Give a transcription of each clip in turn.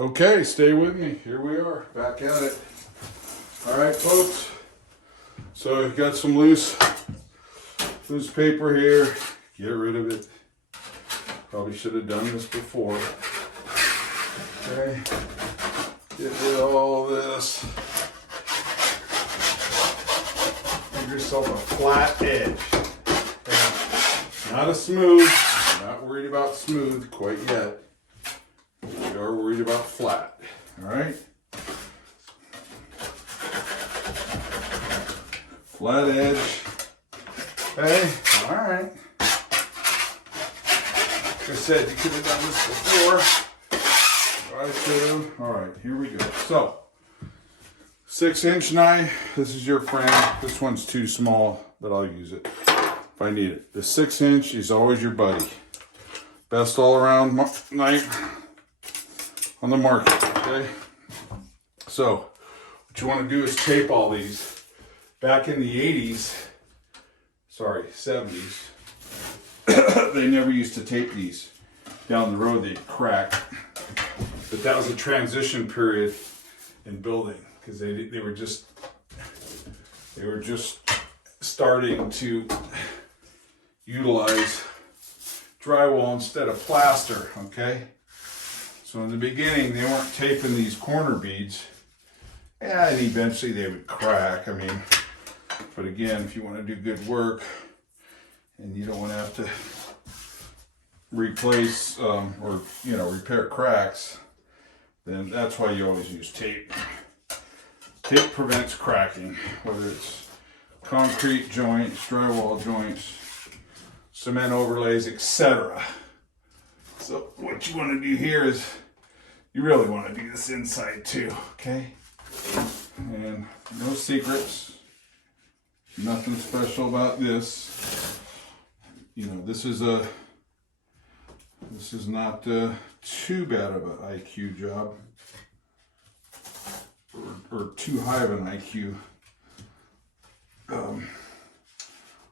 Okay, stay with me. Here we are, back at it. All right, folks. So I've got some loose paper here. Get rid of it. Probably should have done this before. Okay. Get rid of all this. Give yourself a flat edge. Okay. Not a smooth. I'm not worried about smooth quite yet. We are worried about flat. All right. Flat edge. Okay. All right. Like I said, you could have done this before. Try to. All right. Here we go. So, 6-inch knife. This is your friend. This one's too small, but I'll use it if I need it. The 6-inch is always your buddy. Best all-around knife on the market, okay? So, what you want to do is tape all these. Back in the 70s, they never used to tape these. Down the road, they'd crack. But that was a transition period in building, because they were just starting to utilize drywall instead of plaster, okay? So in the beginning, they weren't taping these corner beads. Yeah, and eventually they would crack. I mean, but again, if you want to do good work and you don't want to have to replace or repair cracks, then that's why you always use tape. Tape prevents cracking, whether it's concrete joints, drywall joints, cement overlays, etc. So what you want to do here is you really want to do this inside too, okay? And no secrets, nothing special about this. You know, this is not too bad of an IQ job or too high of an IQ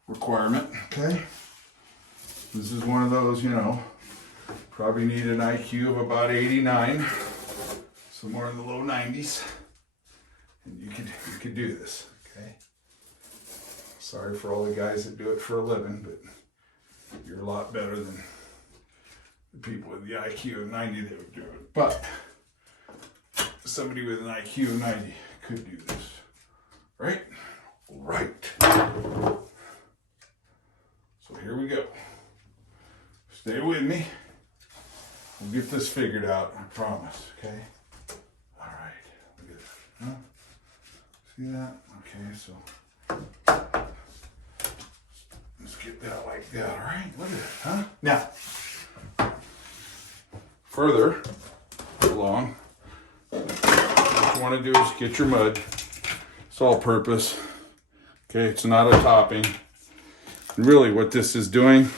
requirement, okay? This is one of those, probably need an IQ of about 89, somewhere in the low 90s, and you could do this, okay? Sorry for all the guys that do it for a living, but you're a lot better than the people with the IQ of 90 that would do it. But somebody with an IQ of 90 could do this, right? Right. So here we go. Stay with me. We'll get this figured out, I promise, okay? All right, look at that, huh? See that? Okay, so let's get that like that, all right? Look at that, huh? Now, further along, what you want to do is get your mud. It's all purpose, okay? It's not a topping. And really what this is doing,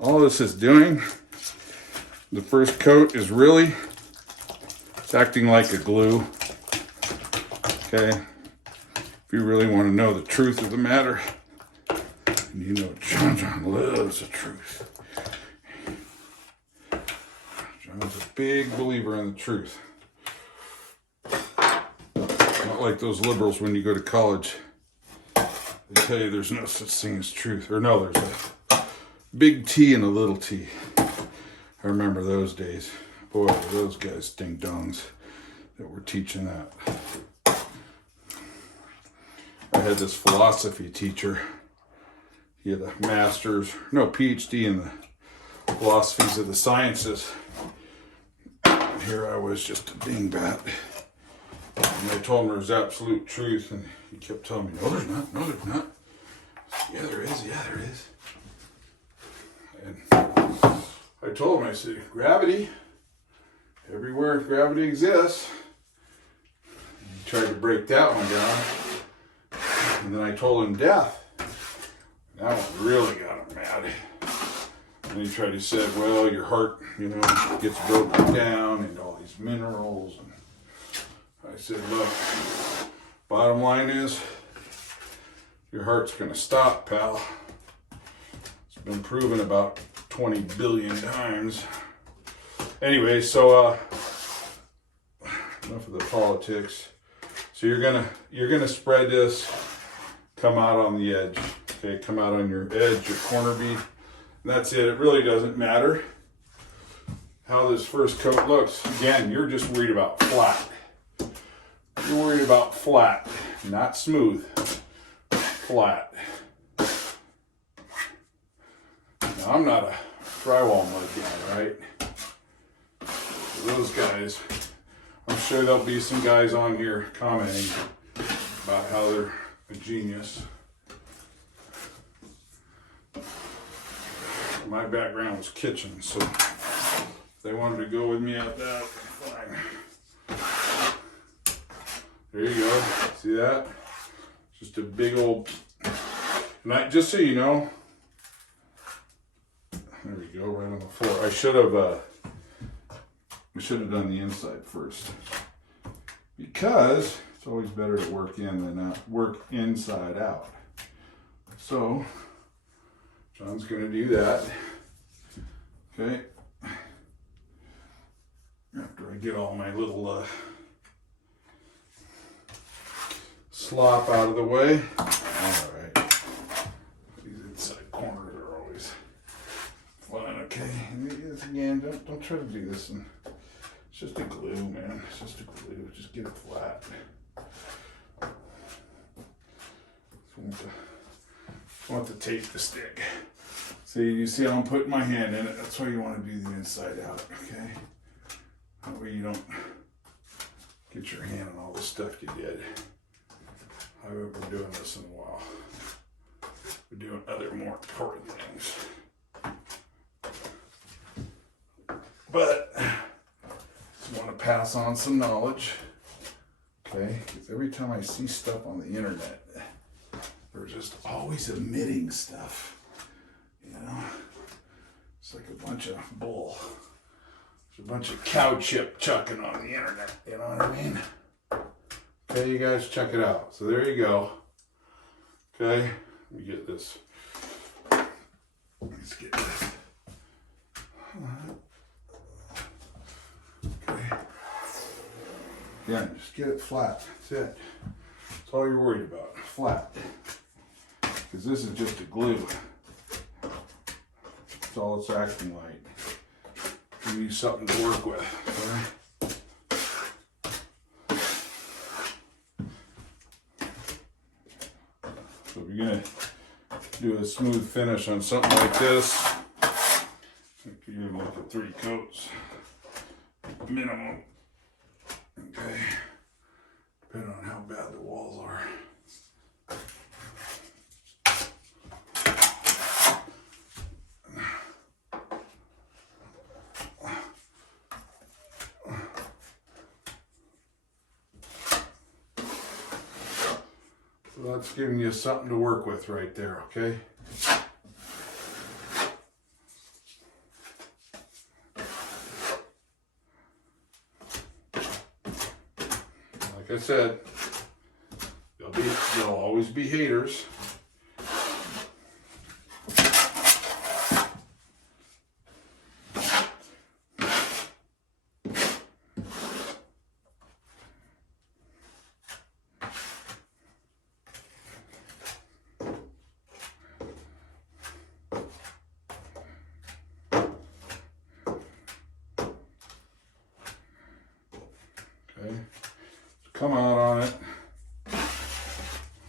all this is doing, the first coat is really, it's acting like a glue, okay? If you really want to know the truth of the matter, and you know John loves the truth. John's a big believer in the truth. Not like those liberals when you go to college. They tell you there's no such thing as truth. Or no, there's a big T and a little t. I remember those days. Boy, were those guys ding-dongs that were teaching that. I had this philosophy teacher. He had a master's, no, PhD in the philosophies of the sciences. And here I was just a dingbat. And I told him there was absolute truth, and he kept telling me, no, there's not, no, there's not. Yeah, there is, yeah, there is. And I told him, I said, gravity, everywhere gravity exists. And he tried to break that one down. And then I told him death. That one really got him mad. And he tried to say, well, your heart, gets broken down into all these minerals. And I said, look, bottom line is, your heart's going to stop, pal. It's been proven about 20 billion times. Anyway, so politics. So you're gonna spread this, come out on the edge. Okay, come out on your edge, your corner bead. And that's it. It really doesn't matter how this first coat looks. Again, you're just worried about flat. You're worried about flat, not smooth. Flat. Now, I'm not a drywall mud guy, right? For those guys, I'm sure there'll be some guys on here commenting about how they're a genius. My background was kitchen, so if they wanted to go with me at that, fine. There you go. See that? Just a big old. And just so you know, there we go, right on the floor. I should have done the inside first, because it's always better to work in than not work inside out. So John's going to do that. Okay. After I get all my little slop out of the way. All right. These inside corners are always fun. Okay. And this again, don't try to do this. And it's just a glue, man. It's just a glue. Just get it flat. Want the tape to stick. See, you see how I'm putting my hand in it. That's why you want to do the inside out, okay? That way you don't get your hand on all the stuff you did. I hope we're doing this in a while. We're doing other more important things. But just want to pass on some knowledge, okay? Because every time I see stuff on the internet, they're just always omitting stuff, you know? It's like a bunch of bull. It's a bunch of cow chip chucking on the internet, you know what I mean? Okay, you guys, check it out. So there you go. Okay, let me get this. Let's get this. Okay. Yeah, just get it flat. That's it. That's all you're worried about. Flat. Because this is just a glue. That's all it's acting like. You need something to work with. Okay? So if you're going to do a smooth finish on something like this, you can look at 3 coats minimum. Okay. Depending on how bad the walls are. So that's giving you something to work with right there, okay? Like I said, there'll always be haters. Okay, so come out on it.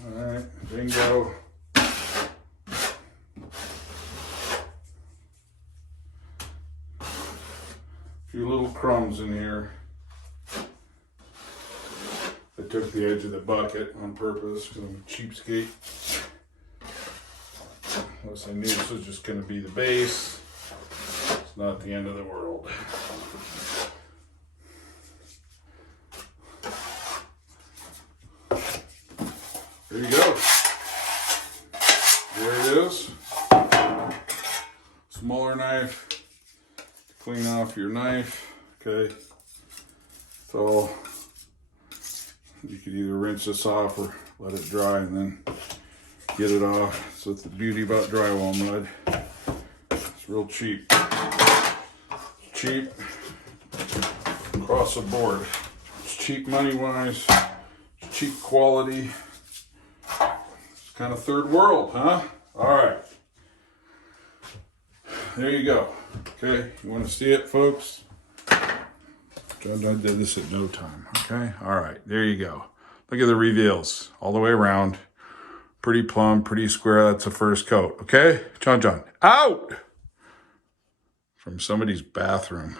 All right, bingo. A few little crumbs in here. I took the edge of the bucket on purpose because I'm a cheapskate. Unless I knew this was just going to be the base. It's not the end of the world. There you go. There it is. Smaller knife to clean off your knife. Okay. So you could either rinse this off or let it dry and then get it off. So that's the beauty about drywall mud. It's real cheap. It's cheap across the board. It's cheap. cheap money-wise, cheap quality. It's kind of third world, huh? All right. There you go. Okay, you want to see it, folks? John did this at no time, okay? All right, there you go. Look at the reveals all the way around. Pretty plumb, pretty square. That's the first coat, okay? John, out! From somebody's bathroom.